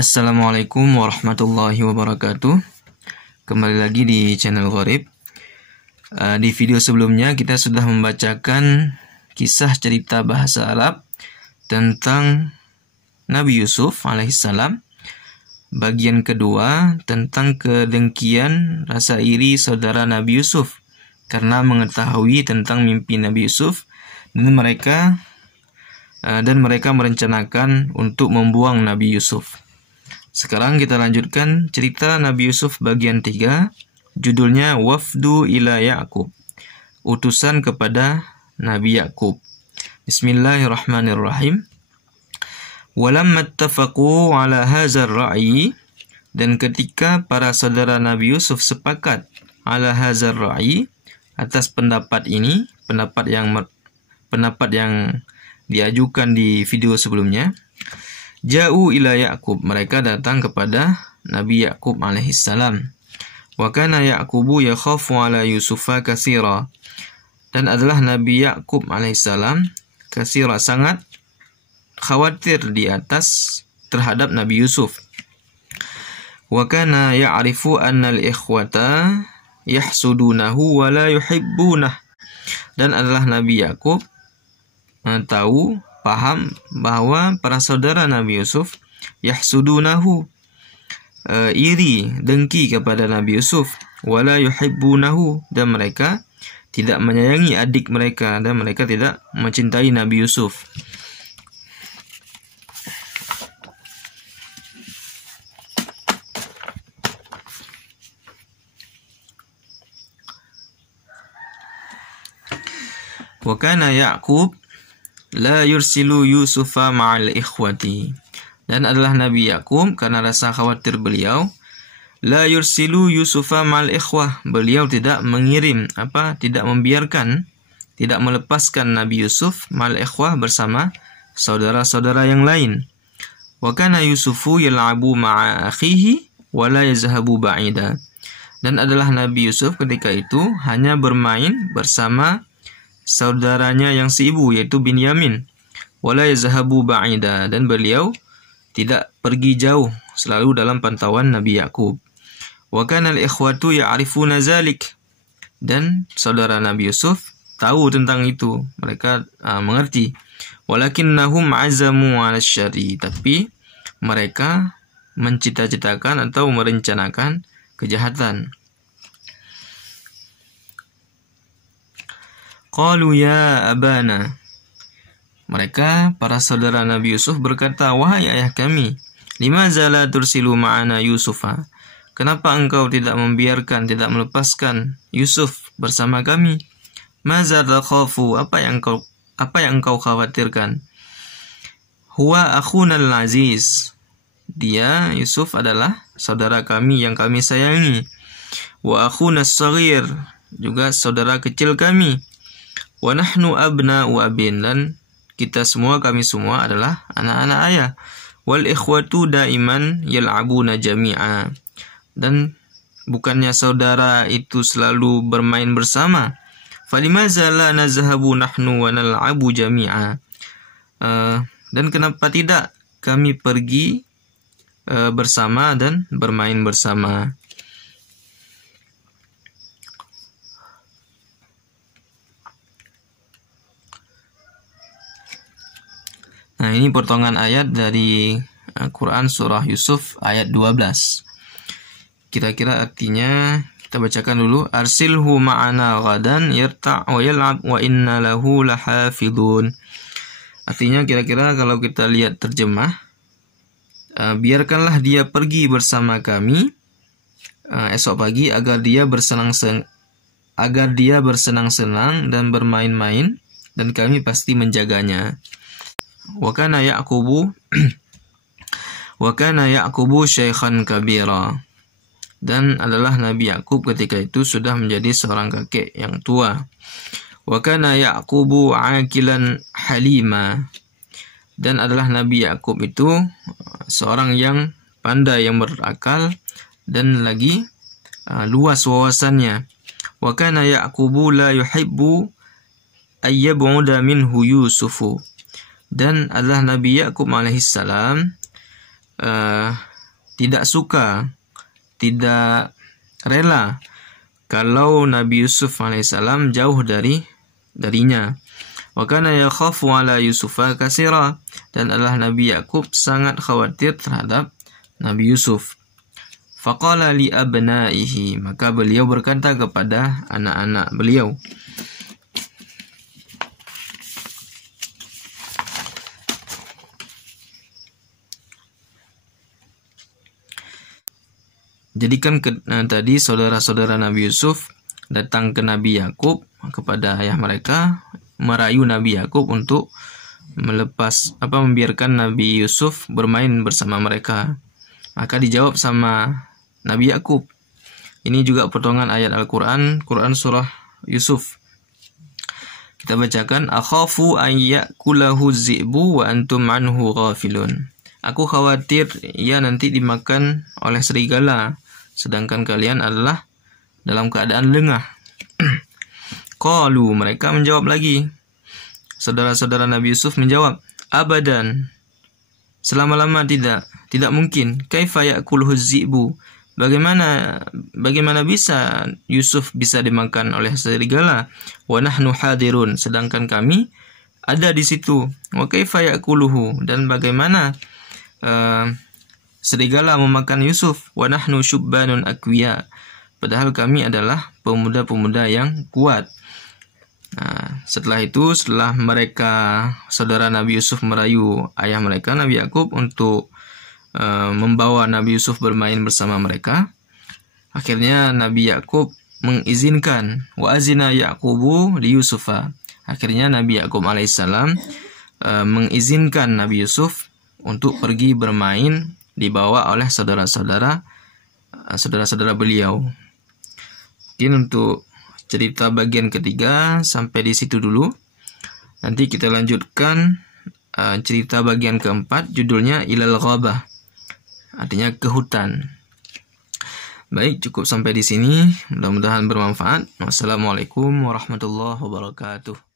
Assalamualaikum warahmatullahi wabarakatuh. Kembali lagi di channel Gharib. Di video sebelumnya kita sudah membacakan kisah cerita bahasa Arab tentang Nabi Yusuf alaihissalam. Bagian kedua tentang kedengkian rasa iri saudara Nabi Yusuf karena mengetahui tentang mimpi Nabi Yusuf dan mereka merencanakan untuk membuang Nabi Yusuf. Sekarang kita lanjutkan cerita Nabi Yusuf bagian 3, judulnya Wafdu ila Ya'qub, utusan kepada Nabi Ya'qub. Bismillahirrahmanirrahim. Walamma ittafaqu ala hadzal ra'yi, dan ketika para saudara Nabi Yusuf sepakat ala hadzal ra'yi, atas pendapat ini, pendapat yang diajukan di video sebelumnya, ja'u ila Ya'qub, mereka datang kepada Nabi Ya'qub alaihissalam. Wa kana Ya'qubu yakhafu ala Yusufa katsira, dan adalah Nabi Ya'qub alaihissalam katsira, sangat khawatir di atas terhadap Nabi Yusuf. Wa kana ya'rifu anna al-ikhwata yahsudunahu wa la yuhibbunah, dan adalah Nabi Ya'qub paham bahwa para saudara Nabi Yusuf yahsudunahu, iri, dengki kepada Nabi Yusuf, wala yuhibbunahu, dan mereka tidak menyayangi adik mereka, dan mereka tidak mencintai Nabi Yusuf. Wa kana Ya'qub la yursilu Yusufa ma'al ikhwati, dan adalah Nabi Ya'qub karena rasa khawatir beliau, la yursilu Yusufa ma'al ikhwah, beliau tidak melepaskan Nabi Yusuf ma'al ikhwah, bersama saudara-saudara yang lain. Wa kana Yusufu yal'abu ma'a akhihi wa la yazhabu ba'ida, dan adalah Nabi Yusuf ketika itu hanya bermain bersama saudaranya yang seibu, yaitu Binyamin. Wala yazhabu ba'ida, dan beliau tidak pergi jauh, selalu dalam pantauan Nabi Ya'qub. Wa kana al-ikhwatu ya'rifuna zalik, dan saudara Nabi Yusuf tahu tentang itu, mereka mengerti. Walakinnahum azamu 'ala syarri, tapi mereka mencita-citakan atau merencanakan kejahatan. Qalu ya abana, mereka para saudara Nabi Yusuf berkata, wahai ayah kami, limaza la tursilu ma'ana Yusufa, kenapa engkau tidak melepaskan Yusuf bersama kami? Maza takhafu, apa yang engkau khawatirkan? Huwa akhuna al-aziz, dia Yusuf adalah saudara kami yang kami sayangi. Wa akhuna as-saghir, juga saudara kecil kami. Wa nahnu abna'u abin, dan kami semua adalah anak-anak ayah. Wal ikhwatu daiman yal'abuna jami'a, dan bukannya saudara itu selalu bermain bersama. Falimaza la nazhabu nahnu wa nal'abu jami'a, dan kenapa tidak kami pergi bersama dan bermain bersama. Nah, ini potongan ayat dari Quran surah Yusuf ayat 12. Kira-kira artinya kita bacakan dulu. Arsilhu ma'ana ghadan yarta' wa yal'ab wa inna lahu lahafidun. Artinya kira-kira kalau kita lihat terjemah, biarkanlah dia pergi bersama kami esok pagi agar dia bersenang-senang dan bermain-main, dan kami pasti menjaganya. Wa kana Ya'qubu syaikhan kabira, dan adalah Nabi Ya'qub ketika itu sudah menjadi seorang kakek yang tua. Wa kana Ya'qubu aqilan halima, dan adalah Nabi Ya'qub itu seorang yang pandai, yang berakal, dan lagi luas wawasannya. Wa kana Ya'qubu la yuhibbu ayyab'uda minhu Yusufu, dan adalah Nabi Ya'qub alaihissalam tidak suka, tidak rela kalau Nabi Yusuf alaihissalam jauh darinya. Wa kana yakhafu ala Yusufa katsira, dan adalah Nabi Yakub sangat khawatir terhadap Nabi Yusuf. Faqala li abnaihi, maka beliau berkata kepada anak-anak beliau. Jadi kan tadi saudara-saudara Nabi Yusuf datang ke Nabi Yakub, kepada ayah mereka, merayu Nabi Yakub untuk membiarkan Nabi Yusuf bermain bersama mereka. Maka dijawab sama Nabi Yakub. Ini juga potongan ayat Al-Quran, Quran surah Yusuf. Kita bacakan, akhafu an ya'kulahu dzi'bu wa antum anhu ghafilun. Aku khawatir ia nanti dimakan oleh serigala, sedangkan kalian adalah dalam keadaan lengah. Qalu, mereka menjawab lagi. Saudara-saudara Nabi Yusuf menjawab, abadan, selama-lama tidak mungkin. Kaifa ya'kuluhu dzi'bu, bagaimana bisa Yusuf bisa dimakan oleh serigala? Wa nahnu hadirun, sedangkan kami ada di situ. Wa kaifa ya'kuluhu, dan bagaimana serigala memakan Yusuf? Wa nahnu syubbanun aqwiya, padahal kami adalah pemuda-pemuda yang kuat. Nah, setelah mereka, saudara Nabi Yusuf merayu ayah mereka, Nabi Yakub, untuk membawa Nabi Yusuf bermain bersama mereka, akhirnya Nabi Yakub mengizinkan, wa azina Yaqubu li Yusufa. Akhirnya Nabi Yakub alaihissalam mengizinkan Nabi Yusuf untuk pergi bermain dibawa oleh saudara-saudara beliau. Mungkin untuk cerita bagian ketiga sampai di situ dulu. Nanti kita lanjutkan cerita bagian keempat, judulnya Ilal Ghabah, artinya ke hutan. Baik, cukup sampai di sini. Mudah-mudahan bermanfaat. Wassalamualaikum warahmatullahi wabarakatuh.